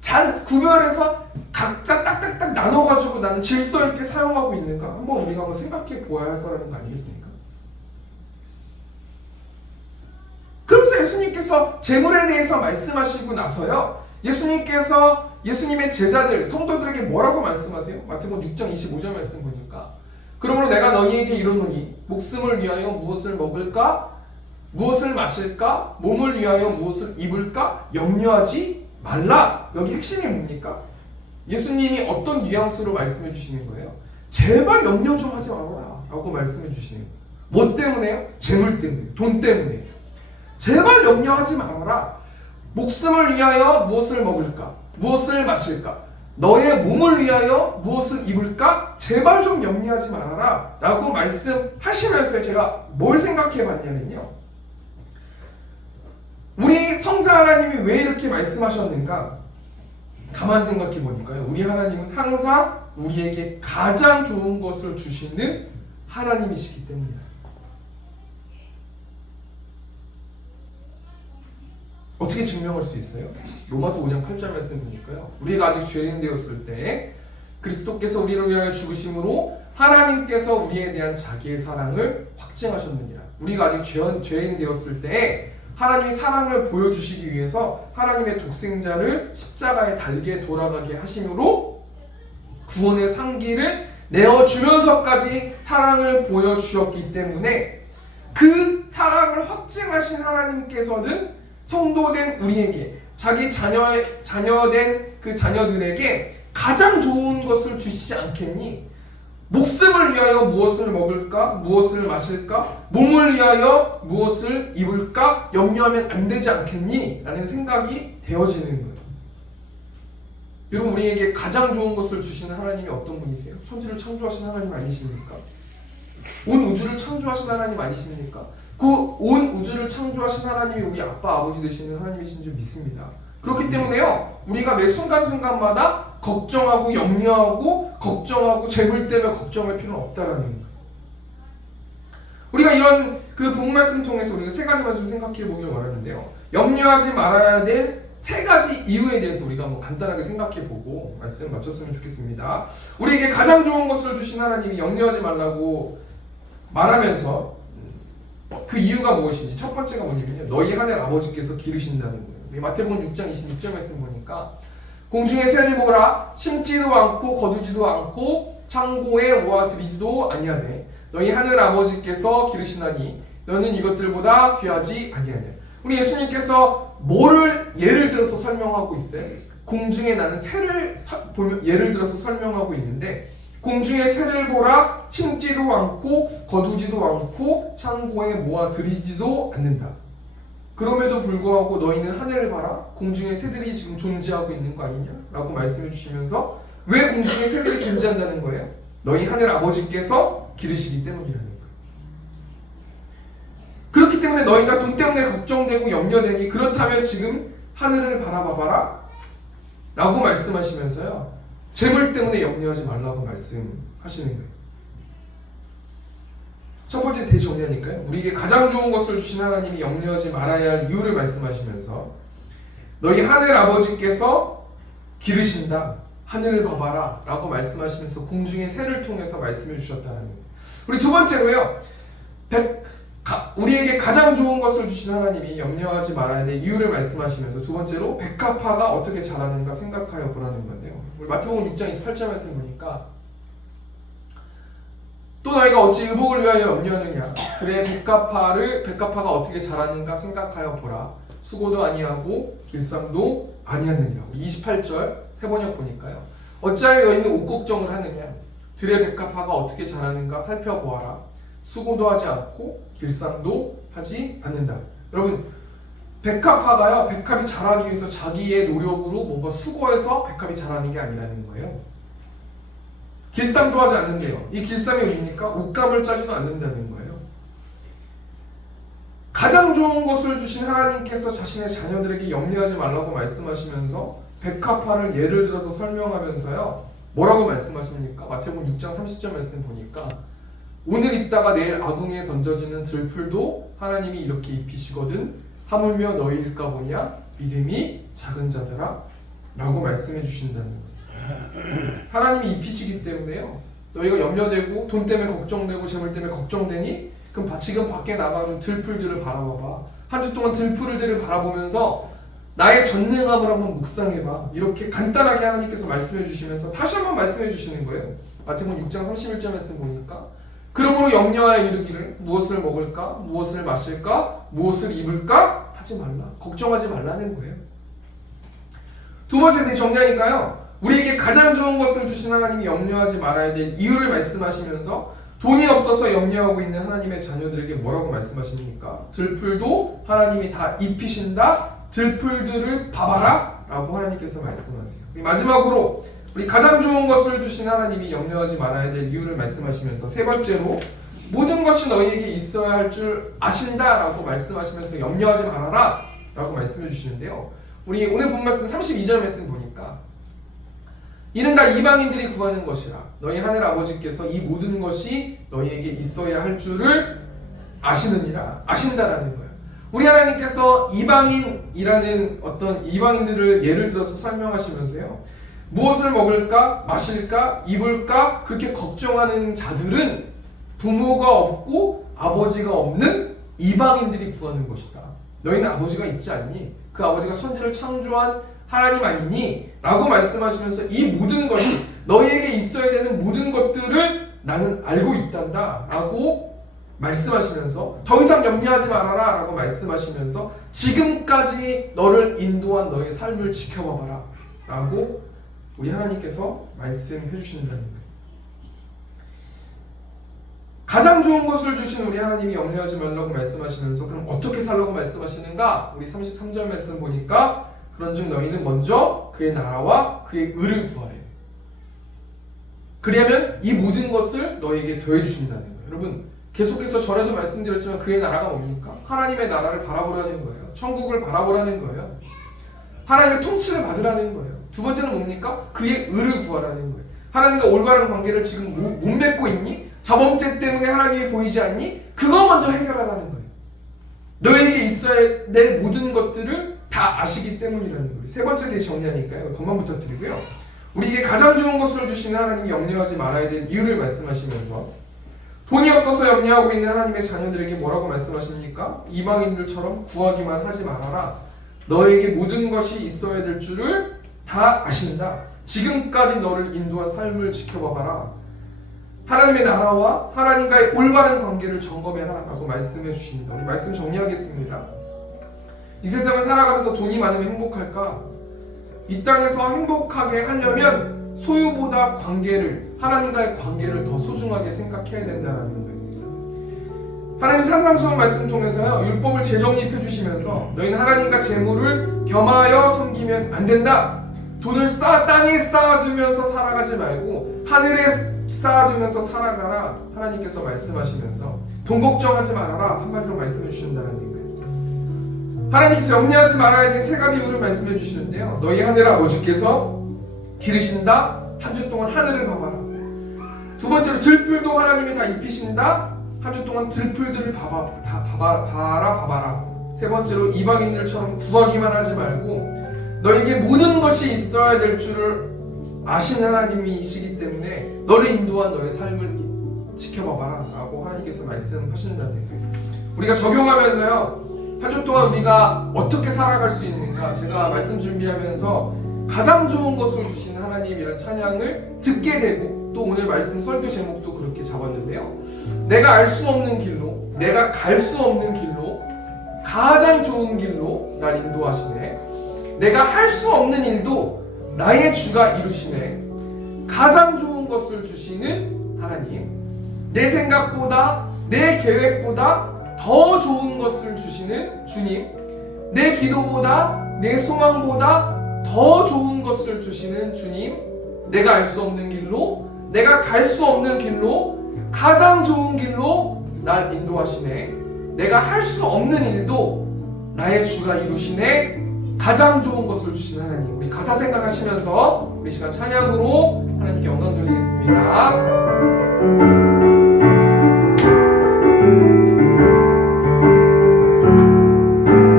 잘 구별해서 각자 딱딱딱 나눠가지고 나는 질서 있게 사용하고 있는가, 한번 우리가 한번 생각해 보아야 할 거라는 거 아니겠습니까? 그러면서 예수님께서 재물에 대해서 말씀하시고 나서요, 예수님께서 예수님의 제자들, 성도들에게 뭐라고 말씀하세요? 마태복음 6장 25절 말씀 보니까, 그러므로 내가 너희에게 이르노니 목숨을 위하여 무엇을 먹을까? 무엇을 마실까? 몸을 위하여 무엇을 입을까? 염려하지 말라. 여기 핵심이 뭡니까? 예수님이 어떤 뉘앙스로 말씀해 주시는 거예요? 제발 염려 좀 하지 말아라 라고 말씀해 주시는 거예요. 뭐 때문에요? 재물 때문에, 돈 때문에. 제발 염려하지 말아라. 목숨을 위하여 무엇을 먹을까? 무엇을 마실까? 너의 몸을 위하여 무엇을 입을까? 제발 좀 염려하지 말아라 라고 말씀하시면서 제가 뭘 생각해 봤냐면요, 우리 성자 하나님이 왜 이렇게 말씀하셨는가? 가만 생각해 보니까요, 우리 하나님은 항상 우리에게 가장 좋은 것을 주시는 하나님이시기 때문이에요. 어떻게 증명할 수 있어요? 로마서 5장 8절 말씀 보니까요. 우리가 아직 죄인 되었을 때 그리스도께서 우리를 위하여 죽으심으로 하나님께서 우리에 대한 자기의 사랑을 확증하셨느니라. 우리가 아직 죄인 되었을 때 하나님이 사랑을 보여주시기 위해서 하나님의 독생자를 십자가에 달게 돌아가게 하심으로 구원의 상기를 내어주면서까지 사랑을 보여주셨기 때문에 그 사랑을 확증하신 하나님께서는 성도된 우리에게 자기 자녀된 그 자녀들에게 가장 좋은 것을 주시지 않겠니? 목숨을 위하여 무엇을 먹을까? 무엇을 마실까? 몸을 위하여 무엇을 입을까? 염려하면 안 되지 않겠니? 라는 생각이 되어지는 거예요. 여러분, 우리에게 가장 좋은 것을 주시는 하나님이 어떤 분이세요? 천지를 창조하신 하나님 아니십니까? 온 우주를 창조하신 하나님 아니십니까? 그 온 우주를 창조하신 하나님이 우리 아빠 아버지 되시는 하나님이신 줄 믿습니다. 그렇기 때문에요, 우리가 매 순간순간마다 걱정하고 걱정하고 재물 때문에 걱정할 필요는 없다라는 거예요. 우리가 이런 그 본 말씀 통해서 우리가 세 가지만 좀 생각해 보길 원하는데요. 염려하지 말아야 될 세 가지 이유에 대해서 우리가 한번 간단하게 생각해 보고 말씀 마쳤으면 좋겠습니다. 우리에게 가장 좋은 것을 주신 하나님이 염려하지 말라고 말하면서 그 이유가 무엇인지 첫 번째가 뭐냐면요, 너희 하늘 아버지께서 기르신다는 거예요. 마태복음 6장 26절 말씀 보니까 공중의 새를 보라, 심지도 않고 거두지도 않고 창고에 모아들이지도 아니하네. 너희 하늘 아버지께서 기르시나니 너는 이것들보다 귀하지 아니하냐. 우리 예수님께서 뭐를 예를 들어서 설명하고 있어요? 공중에 나는 새를 예를 들어서 설명하고 있는데, 공중의 새를 보라, 심지도 않고 거두지도 않고 창고에 모아들이지도 않는다. 그럼에도 불구하고 너희는 하늘을 봐라, 공중의 새들이 지금 존재하고 있는 거 아니냐? 라고 말씀해 주시면서 왜 공중에 새들이 존재한다는 거예요? 너희 하늘 아버지께서 기르시기 때문이라는 거예요. 그렇기 때문에 너희가 돈 때문에 걱정되고 염려되니 그렇다면 지금 하늘을 바라봐봐라 라고 말씀하시면서요, 재물 때문에 염려하지 말라고 말씀하시는 거예요. 첫 번째 대정리하니까요, 우리에게 가장 좋은 것을 주신 하나님이 염려하지 말아야 할 이유를 말씀하시면서 너희 하늘 아버지께서 기르신다, 하늘을 봐봐라 라고 말씀하시면서 공중의 새를 통해서 말씀해 주셨다는 거예요. 우리 두 번째로요, 우리에게 가장 좋은 것을 주신 하나님이 염려하지 말아야 될 이유를 말씀하시면서 두 번째로 백합화가 어떻게 자라는가 생각하여 보라는 건데요. 우리 마태복음 6장 28절 말씀 보니까 또 너희가 어찌 의복을 위하여 염려하느냐. 그래 백합화가 어떻게 자라는가 생각하여 보라. 수고도 아니하고 길쌈도 아니하느니라. 28절 세번역 보니까요, 어찌하여 너희는 옷 걱정을 하느냐. 들의 백합화가 어떻게 자라는가 살펴보아라. 수고도 하지 않고 길쌈도 하지 않는다. 여러분, 백합화가요, 백합이 자라기 위해서 자기의 노력으로 뭔가 수고해서 백합이 자라는 게 아니라는 거예요. 길쌈도 하지 않는데요. 이 길쌈이 뭡니까? 옷감을 짜지도 않는다는 거예요. 가장 좋은 것을 주신 하나님께서 자신의 자녀들에게 염려하지 말라고 말씀하시면서 백합화를 예를 들어서 설명하면서요, 뭐라고 말씀하십니까? 마태복음 6장 30절 말씀 보니까 오늘 있다가 내일 아궁이에 던져지는 들풀도 하나님이 이렇게 입히시거든 하물며 너희일까 보냐 믿음이 작은 자들아 라고 말씀해 주신다는 거예요. 하나님이 입히시기 때문에요, 너희가 염려되고 돈 때문에 걱정되고 재물 때문에 걱정되니 그럼 지금 밖에 나가는 들풀들을 바라봐봐. 한 주 동안 들풀들을 바라보면서 나의 전능함을 한번 묵상해봐. 이렇게 간단하게 하나님께서 말씀해 주시면서 다시 한번 말씀해 주시는 거예요. 마태복음 6장 31절 말씀 보니까 그러므로 염려하여 이르기를 무엇을 먹을까? 무엇을 마실까? 무엇을 입을까? 하지 말라. 걱정하지 말라는 거예요. 두 번째 정리하니까요, 우리에게 가장 좋은 것을 주신 하나님이 염려하지 말아야 될 이유를 말씀하시면서 돈이 없어서 염려하고 있는 하나님의 자녀들에게 뭐라고 말씀하십니까? 들풀도 하나님이 다 입히신다. 들풀들을 봐봐라 라고 하나님께서 말씀하세요. 마지막으로 우리 가장 좋은 것을 주신 하나님이 염려하지 말아야 될 이유를 말씀하시면서 세 번째로 모든 것이 너희에게 있어야 할 줄 아신다 라고 말씀하시면서 염려하지 말아라 라고 말씀해 주시는데요, 우리 오늘 본 말씀 32절 말씀 보니까 이는 다 이방인들이 구하는 것이라 너희 하늘 아버지께서 이 모든 것이 너희에게 있어야 할 줄을 아시느니라, 아신다라는 거예요. 우리 하나님께서 이방인이라는 어떤 이방인들을 예를 들어서 설명하시면서요, 무엇을 먹을까, 마실까, 입을까 그렇게 걱정하는 자들은 부모가 없고 아버지가 없는 이방인들이 구하는 것이다. 너희는 아버지가 있지 않니? 그 아버지가 천지를 창조한 하나님 아니니? 라고 말씀하시면서 이 모든 것이 너희에게 있어야 되는 모든 것들을 나는 알고 있단다 라고 말씀하시면서, 더 이상 염려하지 말아라 라고 말씀하시면서 지금까지 너를 인도한 너의 삶을 지켜봐봐라 라고 우리 하나님께서 말씀해 주신다는 거예요. 가장 좋은 것을 주신 우리 하나님이 염려하지 말라고 말씀하시면서 그럼 어떻게 살라고 말씀하시는가? 우리 33절 말씀 보니까 그런즉 너희는 먼저 그의 나라와 그의 의를 구하래. 그리하면 이 모든 것을 너희에게 더해 주신다는 거예요. 여러분, 계속해서 전에도 말씀드렸지만 그의 나라가 뭡니까? 하나님의 나라를 바라보라는 거예요. 천국을 바라보라는 거예요. 하나님의 통치를 받으라는 거예요. 두 번째는 뭡니까? 그의 의를 구하라는 거예요. 하나님과 올바른 관계를 지금 못 맺고 있니? 자범죄 때문에 하나님이 보이지 않니? 그거 먼저 해결하라는 거예요. 너에게 있어야 될 모든 것들을 다 아시기 때문이라는 거예요. 세 번째 대해 정리하니까요. 그것만 부탁드리고요. 우리에게 가장 좋은 것을 주시는 하나님이 염려하지 말아야 될 이유를 말씀하시면서 돈이 없어서 염려하고 있는 하나님의 자녀들에게 뭐라고 말씀하십니까? 이방인들처럼 구하기만 하지 말아라. 너에게 모든 것이 있어야 될 줄을 다 아신다. 지금까지 너를 인도한 삶을 지켜봐봐라. 하나님의 나라와 하나님과의 올바른 관계를 점검해라 라고 말씀해 주십니다. 우리 말씀 정리하겠습니다. 이 세상을 살아가면서 돈이 많으면 행복할까? 이 땅에서 행복하게 하려면 소유보다 관계를, 하나님과의 관계를 더 소중하게 생각해야 된다는 거예요. 하나님 산상수훈 말씀 통해서요, 율법을 재정립해 주시면서 너희는 하나님과 재물을 겸하여 섬기면 안 된다. 돈을 땅에 쌓아두면서 살아가지 말고 하늘에 쌓아두면서 살아가라. 하나님께서 말씀하시면서 돈 걱정하지 말아라. 한마디로 말씀해 주신다는 거예요. 하나님께서 염려하지 말아야 될 세 가지 이유를 말씀해 주시는데요, 너희 하늘 아버지께서 기르신다. 한 주 동안 하늘을 봐봐라. 두 번째로 들풀도 하나님이 다 입히신다. 한 주 동안 들풀들을 봐봐라. 세 번째로 이방인들처럼 구하기만 하지 말고 너에게 모든 것이 있어야 될 줄을 아신 하나님이시기 때문에 너를 인도한 너의 삶을 지켜봐봐라 라고 하나님께서 말씀하신다는 거예요. 우리가 적용하면서요, 한 주 동안 우리가 어떻게 살아갈 수 있는가, 제가 말씀 준비하면서 가장 좋은 것을 주시는 하나님이라는 찬양을 듣게 되고, 또 오늘 말씀 설교 제목도 그렇게 잡았는데요, 내가 알 수 없는 길로, 내가 갈 수 없는 길로 가장 좋은 길로 날 인도하시네. 내가 할 수 없는 일도 나의 주가 이루시네. 가장 좋은 것을 주시는 하나님, 내 생각보다 내 계획보다 더 좋은 것을 주시는 주님, 내 기도보다 내 소망보다 더 좋은 것을 주시는 주님, 내가 알 수 없는 길로, 내가 갈 수 없는 길로 가장 좋은 길로 날 인도하시네. 내가 할 수 없는 일도 나의 주가 이루시네. 가장 좋은 것을 주시는 하나님, 우리 가사 생각하시면서 우리 시간 찬양으로 하나님께 영광 돌리겠습니다.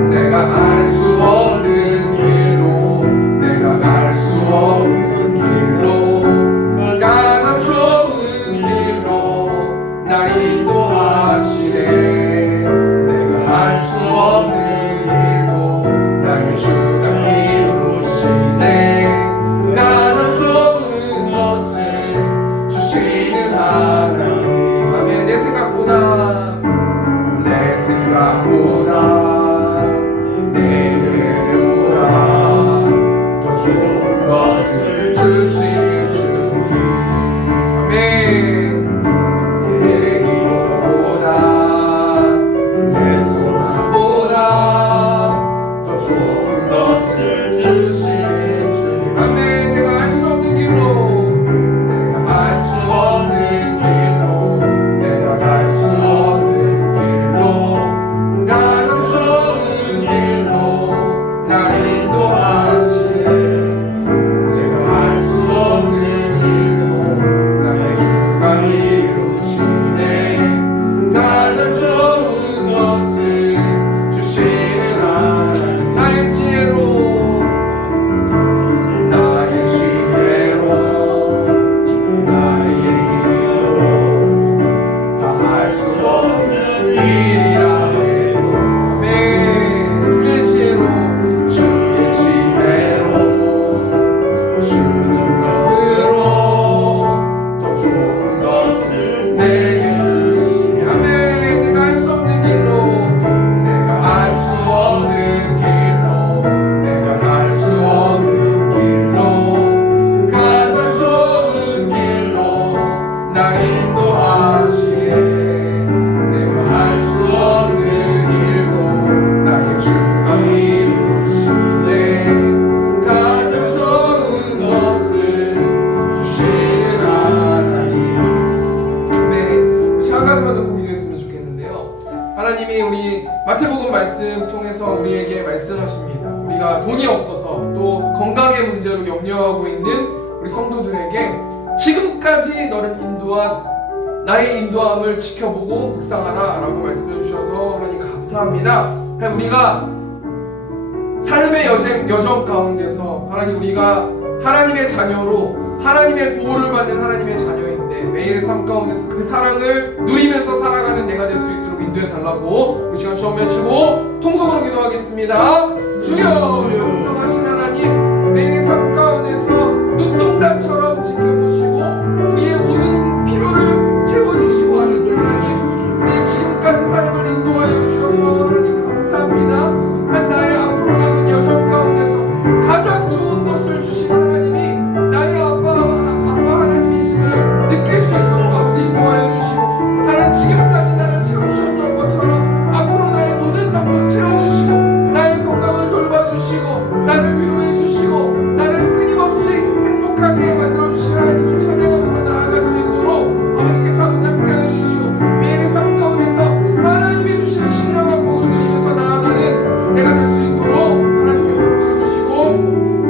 내가 알 수 없는 길로, 내가 갈 수 없는 길로, 가장 좋은 길로 날 인도하시네. 내가 할 수 없는 길로 나의 주가 이루시네. 가장 좋은 것을 주시는 하나님. 아멘. 내 생각보다 내 계획보다 더 좋은 것을 주시는 주님. 아멘. 내 기도보다 내 소망보다 더 좋은 것을 주시는 주님. 아멘. 내가 알 수 없는 길로, 내가 알 수 없는 길로, 내가 갈 수 없는 길로, 가장 좋은 길로 날 인도하시네. 내가 할 수 없는 말씀 통해서 우리에게 말씀하십니다. 우리가 돈이 없어서 또 건강의 문제로 염려하고 있는 우리 성도들에게 지금까지 너를 인도한 나의 인도함을 지켜보고 묵상하라 라고 말씀해 주셔서 하나님 감사합니다. 우리가 삶의 여정 가운데서 하나님 우리가 하나님의 자녀로 하나님의 보호를 받는 하나님의 자녀인데 매일의 삶 가운데서 그 사랑을 누리면서 살아가는 내가 될 수 있도록 인도해 달라고 이 시간 주여 외치고 통성으로 기도하겠습니다. 주여 영성하신 하나님 매일의 삶 가운데서 눈동자처럼 지켜보시고 우리의 모든 필요를 채워주시고 하신 하나님 우리의 지금까지 삶을 인도하여 주셔서 하나님 감사합니다. 나의 앞으로 남은 여정 가운데서 가장 좋은 것을 주신 하나님이 나의 아빠 하나님이심을 느낄 수 있도록 아버지 인도하여 주시고 하나님 지금까지 나를 채워주셨던 것처럼 앞으로 나의 모든 삶도 채워주시고 나의 건강을 돌봐주시고 나를 위로해 주시고 나를 끊임없이 행복하게 만들어주신 하나님을 찬양하면서 나아갈 수 있도록 아버지께서 아버지 함께하여 주시고 매일의 삶 가운데서 하나님의 주시는 신령한 복을 누리면서 나아가는 내가 될 수 있도록 하나님께서 붙들어주시고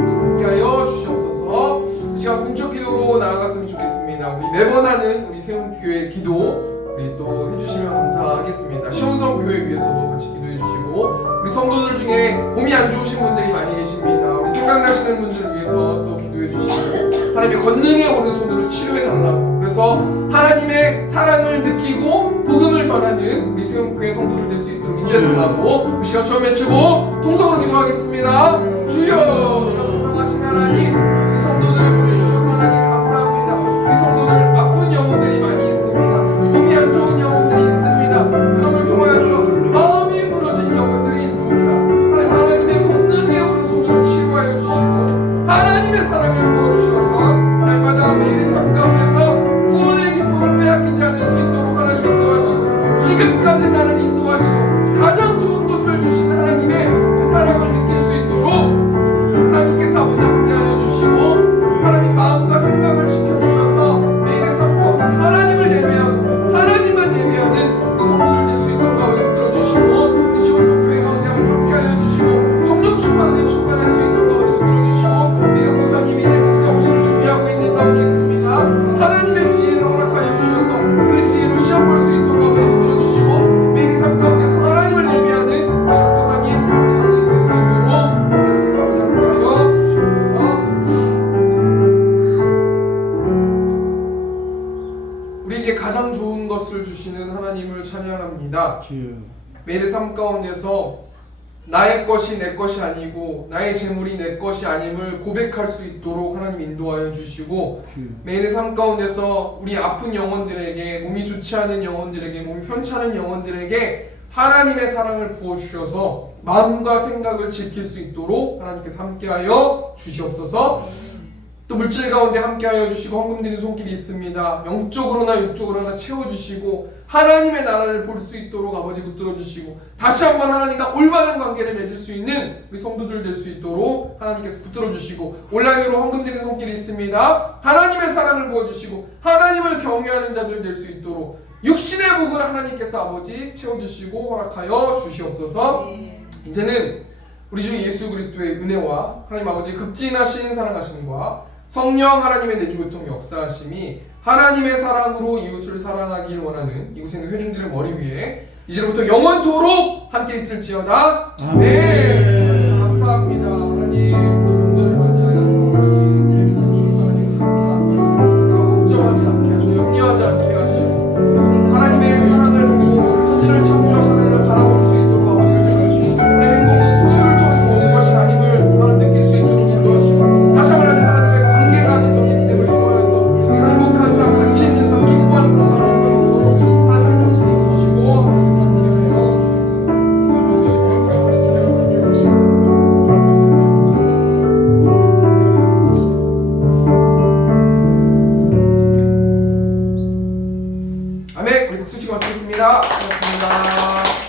함께하여 주시옵소서. 이 시간 분적 기도로 나아갔으면 좋겠습니다. 우리 매번 하는 우리 세운교회 기도 우리 또 해주시면 감사하겠습니다. 시온성 교회 위해서도 같이 기도해 주시고 우리 성도들 중에 몸이 안 좋으신 분들이 많이 계십니다. 우리 생각나시는 분들을 위해서 또 기도해 주시고 하나님의 권능의 오른손으로 치료해 달라고 그래서 하나님의 사랑을 느끼고 복음을 전하는 우리 세운교회 성도들 될 수 있도록 인도해 달라고 이 시간 처음 외치고 통성으로 기도하겠습니다. 주여 영성하신 하나님 우리 성도들을 보내주셔서 하나님 감사합니다. 우리 성도들 아픈 영혼들이 많이 있습니다. 몸이 안 좋은 영혼들이 있습니다. 그럼을 통하여서 마음이 무너진 영혼들이 있습니다. 하나님의 권능의 오른손으로 치유하여 주시고 하나님의 사랑을 부어주셔서 날마다 매일의 삶 가운데서 구원의 기쁨을 빼앗기지 않을 수 있도록 하나님 인도하시고 지금까지 나를 인도하시고 가장 좋은 것을 주신 하나님의 그 사랑을 느낄 수 있도록 하나님께서 아버지 함께하여 주시고 하나님 마음과 생각을 지켜주셔서 매일의 삶 가운데서 하나님을 예배하고 하나님만 예배하는 그 성도들 될 수 있도록 아버지 붙들어주시고 이 시온성 교회 가운데 아버지 함께하여 주시고 성령 충만을 충만할 수 있도록 아버지 붙들어주시고 우리 강도사님이 이제 목사 오시를 준비하고 있는 가운데 있습니다. 하나님의 지혜를 허락하여 주셔서 그 지혜로 시험 볼 수 있도록 아버지 붙들어주시고 매일의 삶 가운데서 하나님을 예배하는 우리 강도사님 우리 선생님 될 수 있도록 하나님께서 아버지 함께하여 주시옵소서. 우리에게 가장 좋은 것을 주시는 하나님을 찬양합니다. 매일의 삶 가운데서 나의 것이 내 것이 아니고 나의 재물이 내 것이 아님을 고백할 수 있도록 하나님 인도하여 주시고 매일의 삶 가운데서 우리 아픈 영혼들에게 몸이 좋지 않은 영혼들에게 몸이 편치 않은 영혼들에게 하나님의 사랑을 부어주셔서 마음과 생각을 지킬 수 있도록 하나님께서 함께하여 주시옵소서. 또 물질 가운데 함께하여 주시고 헌금 드리는 손길이 있습니다. 영적으로나 육적으로나 채워주시고 하나님의 나라를 볼 수 있도록 아버지 붙들어주시고 다시 한번 하나님과 올바른 관계를 맺을 수 있는 우리 성도들 될 수 있도록 하나님께서 붙들어주시고 온라인으로 헌금 드리는 손길이 있습니다. 하나님의 사랑을 부어주시고 하나님을 경외하는 자들 될 수 있도록 육신의 복을 하나님께서 아버지 채워주시고 허락하여 주시옵소서. 이제는 우리 주 예수 그리스도의 은혜와 하나님 아버지 극진하신 사랑하심과 성령 하나님의 내주교통 역사하심이 하나님의 사랑으로 이웃을 사랑하길 원하는 이곳에 있는 회중들의 머리 위에 이제부터 영원토록 함께 있을지어다. 아멘.